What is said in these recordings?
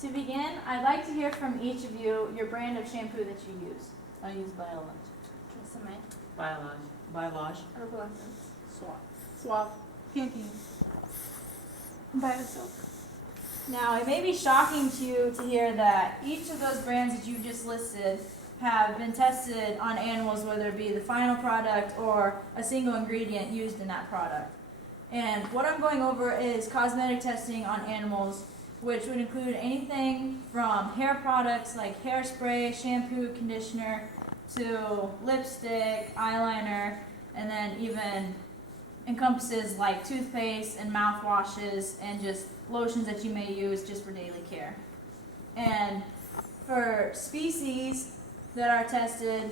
To begin, I'd like to hear from each of you your brand of shampoo that you use. I use Biolage. Biolage. Herbalife. Swap. Biosilk. Now, it may be shocking to you to hear that each of those brands that you just listed have been tested on animals, whether it be the final product or a single ingredient used in that product. And what I'm going over is cosmetic testing on animals, which would include anything from hair products like hairspray, shampoo, conditioner, to lipstick, eyeliner, and then even encompasses like toothpaste and mouthwashes and just lotions that you may use just for daily care. And for species that are tested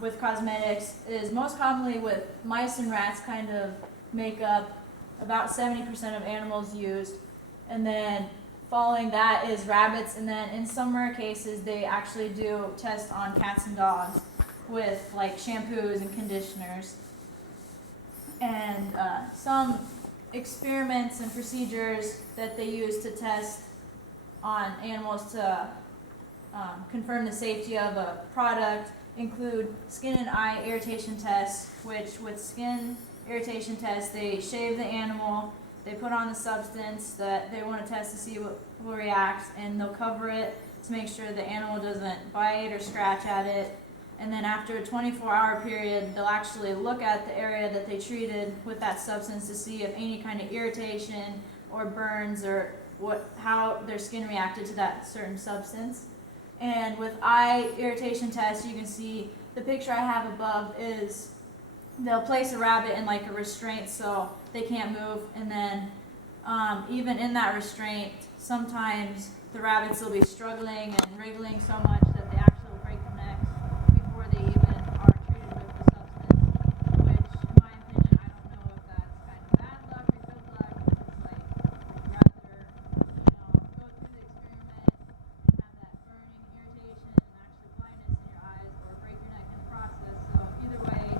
with cosmetics is most commonly with mice and rats kind of make up about 70% of animals used. And then following that is rabbits, and then in some rare cases they actually do test on cats and dogs with like shampoos and conditioners. And some experiments and procedures that they use to test on animals to confirm the safety of a product include skin and eye irritation tests, which with skin irritation tests, they shave the animal, they put on the substance that they want to test to see what will react, and they'll cover it to make sure the animal doesn't bite or scratch at it. And then after a 24-hour period, they'll actually look at the area that they treated with that substance to see if any kind of irritation or burns or how their skin reacted to that certain substance. And with eye irritation tests, you can see the picture I have above is they'll place a rabbit in like a restraint so they can't move, and then even in that restraint, sometimes the rabbits will be struggling and wriggling so much that they actually break their necks before they even are treated with the substance, which in my opinion, I don't know if that's kind of bad luck or good luck, because like would you rather, go through the experiment and have that burning, irritation, and actually blindness in your eyes, or break your neck in the process. So either way,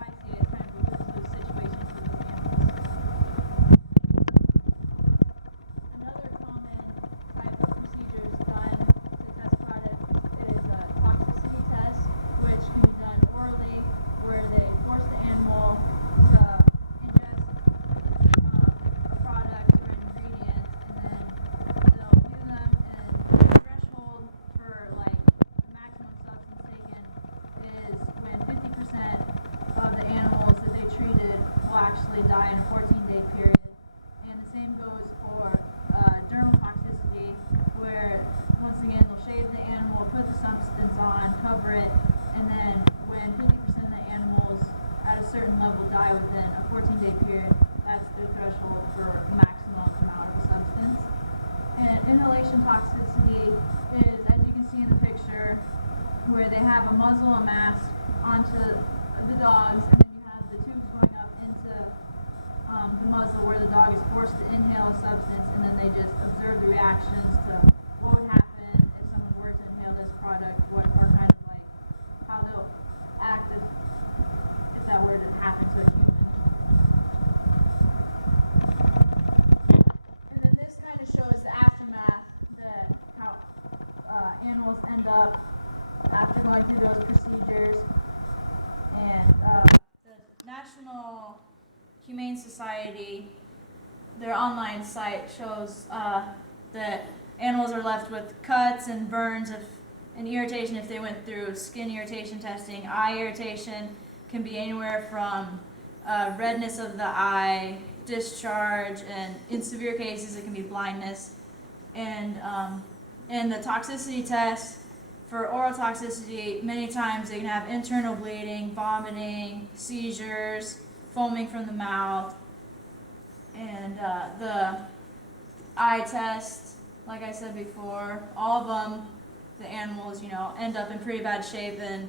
I see it as kind of a lose-lose situation for those animals. Another common type of procedures done to test products is a toxicity test, which can be done orally, where they force the animal to ingest a product or an ingredient, and then they'll view them, and the threshold for like the maximum substance taken is when 50% of the animals that they treated will actually die in a 14-day period. And the same goes for dermal toxicity, where once again they'll shave the animal, put the substance on, cover it, and then when 50% of the animals at a certain level die within a 14-day period, that's their threshold for maximum amount of a substance. And inhalation toxicity is, as you can see in the picture, where they have a muzzle and mask onto the dogs, and then you have the tubes going up into the muzzle where the dog is forced to inhale a substance, and then they just observe the reactions to what would happen if someone were to inhale this product, what are kind of like how they'll act if that were to happen to a human. And then this kind of shows the aftermath, that how animals end up after going through those procedures. And the National Humane Society, their online site shows that animals are left with cuts and burns and irritation if they went through skin irritation testing. Eye irritation can be anywhere from redness of the eye, discharge, and in severe cases it can be blindness. And in the toxicity test, for oral toxicity, many times they can have internal bleeding, vomiting, seizures, foaming from the mouth. And the eye test, like I said before, all of them, the animals, end up in pretty bad shape, and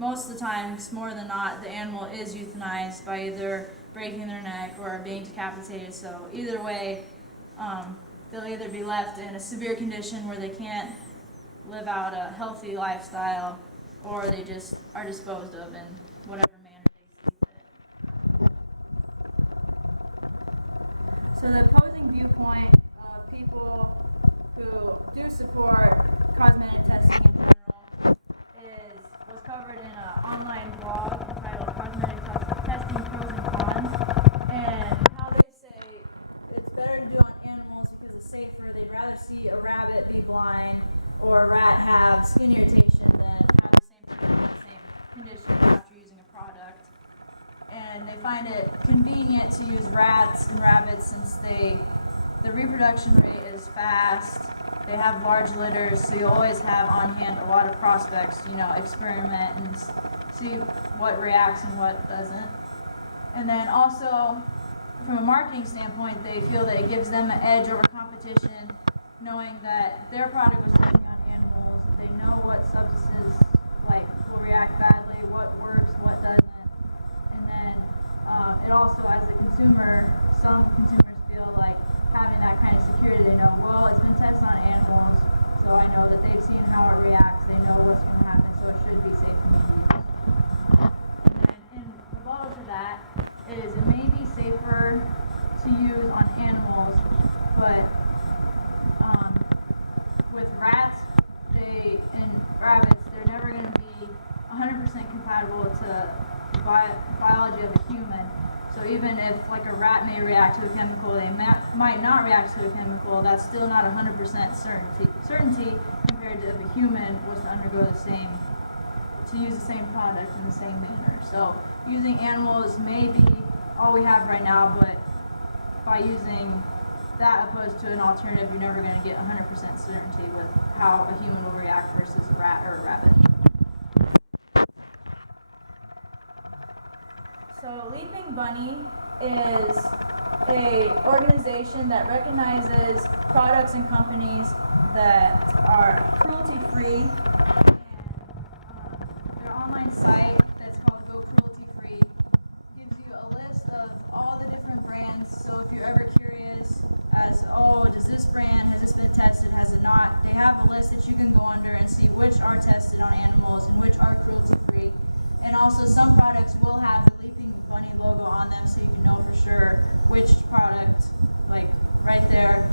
most of the times, more than not, the animal is euthanized by either breaking their neck or being decapitated. So either way, they'll either be left in a severe condition where they can't live out a healthy lifestyle, or they just are disposed of in whatever manner. So the opposing viewpoint of people who do support cosmetic testing in general was covered in an online blog titled Cosmetic Testing Pros and Cons. And they say it's better to do on animals because it's safer. They'd rather see a rabbit be blind or a rat have skin irritation than have the same condition after using a product. And they find it convenient to use rats and rabbits since the reproduction rate is fast. They have large litters, so you always have on hand a lot of prospects, experiment and see what reacts and what doesn't. And then also, from a marketing standpoint, they feel that it gives them an edge over competition, knowing that their product was testing on animals. They know what substances will react badly, what works, what doesn't. And then it also, as a consumer, some consumers feel like having that kind of security. They know, well, it's been tested on animals, so I know that they've seen how it reacts. They know what's going to happen, so it should be safe for me to use. And then in rebuttal to that is it may be safer to use on animals, but with rats and rabbits, they're never going to be 100% compatible to biology of a human. So even if a rat may react to a chemical, they might not react to a chemical, that's still not 100% certainty compared to if a human was to use the same product in the same manner. So using animals may be all we have right now, but by using that opposed to an alternative, you're never going to get 100% certainty with how a human will react versus a rat or a rabbit. Bunny is an organization that recognizes products and companies that are cruelty-free. Their online site that's called Go Cruelty Free gives you a list of all the different brands. So if you're ever curious as, does this brand, has this been tested, has it not? They have a list that you can go under and see which are tested on animals and which are cruelty-free. And also some products will have the Leaping Bunny logo on them, so you can know for sure which product, right then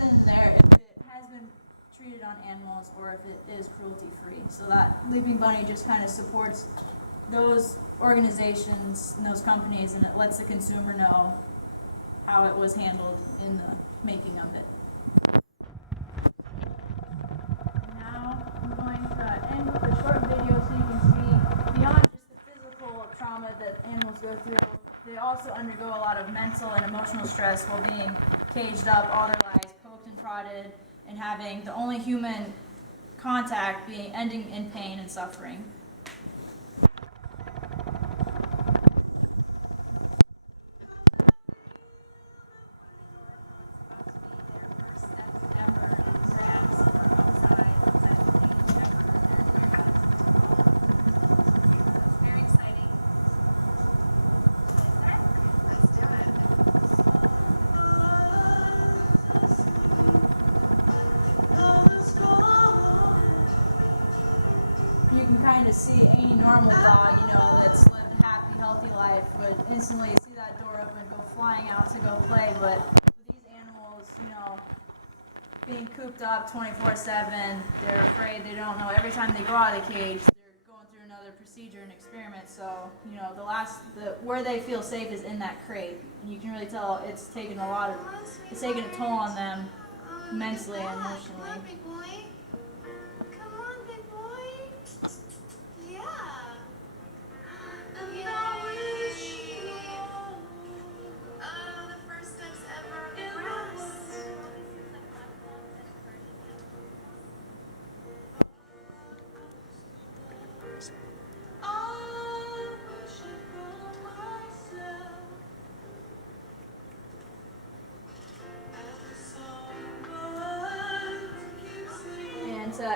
and there, if it has been treated on animals or if it is cruelty-free. So that Leaping Bunny just kind of supports those organizations and those companies, and it lets the consumer know how it was handled in the making of it. Now I'm going to end with a short video so you can see beyond just the physical trauma that animals go through. They also undergo a lot of mental and emotional stress while being caged up all their lives, poked and prodded, and having the only human contact ending in pain and suffering. You can kind of see any normal dog, that's lived a happy, healthy life, would instantly see that door open and go flying out to go play. But with these animals, being cooped up 24/7, they're afraid, they don't know. Every time they go out of the cage, they're going through another procedure and experiment. So, where they feel safe is in that crate. And you can really tell it's taking a toll on them mentally and emotionally.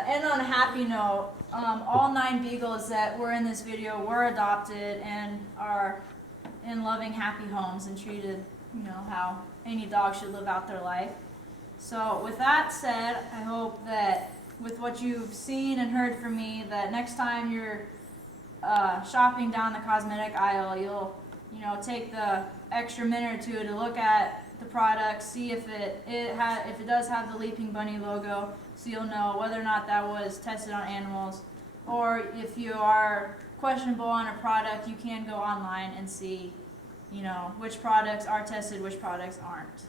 And on a happy note, all 9 beagles that were in this video were adopted and are in loving, happy homes and treated, how any dog should live out their life. So with that said, I hope that with what you've seen and heard from me, that next time you're shopping down the cosmetic aisle, you'll take the extra minute or two to look at the product, see if it does have the Leaping Bunny logo, so you'll know whether or not that was tested on animals. Or if you are questionable on a product, you can go online and see, which products are tested, which products aren't.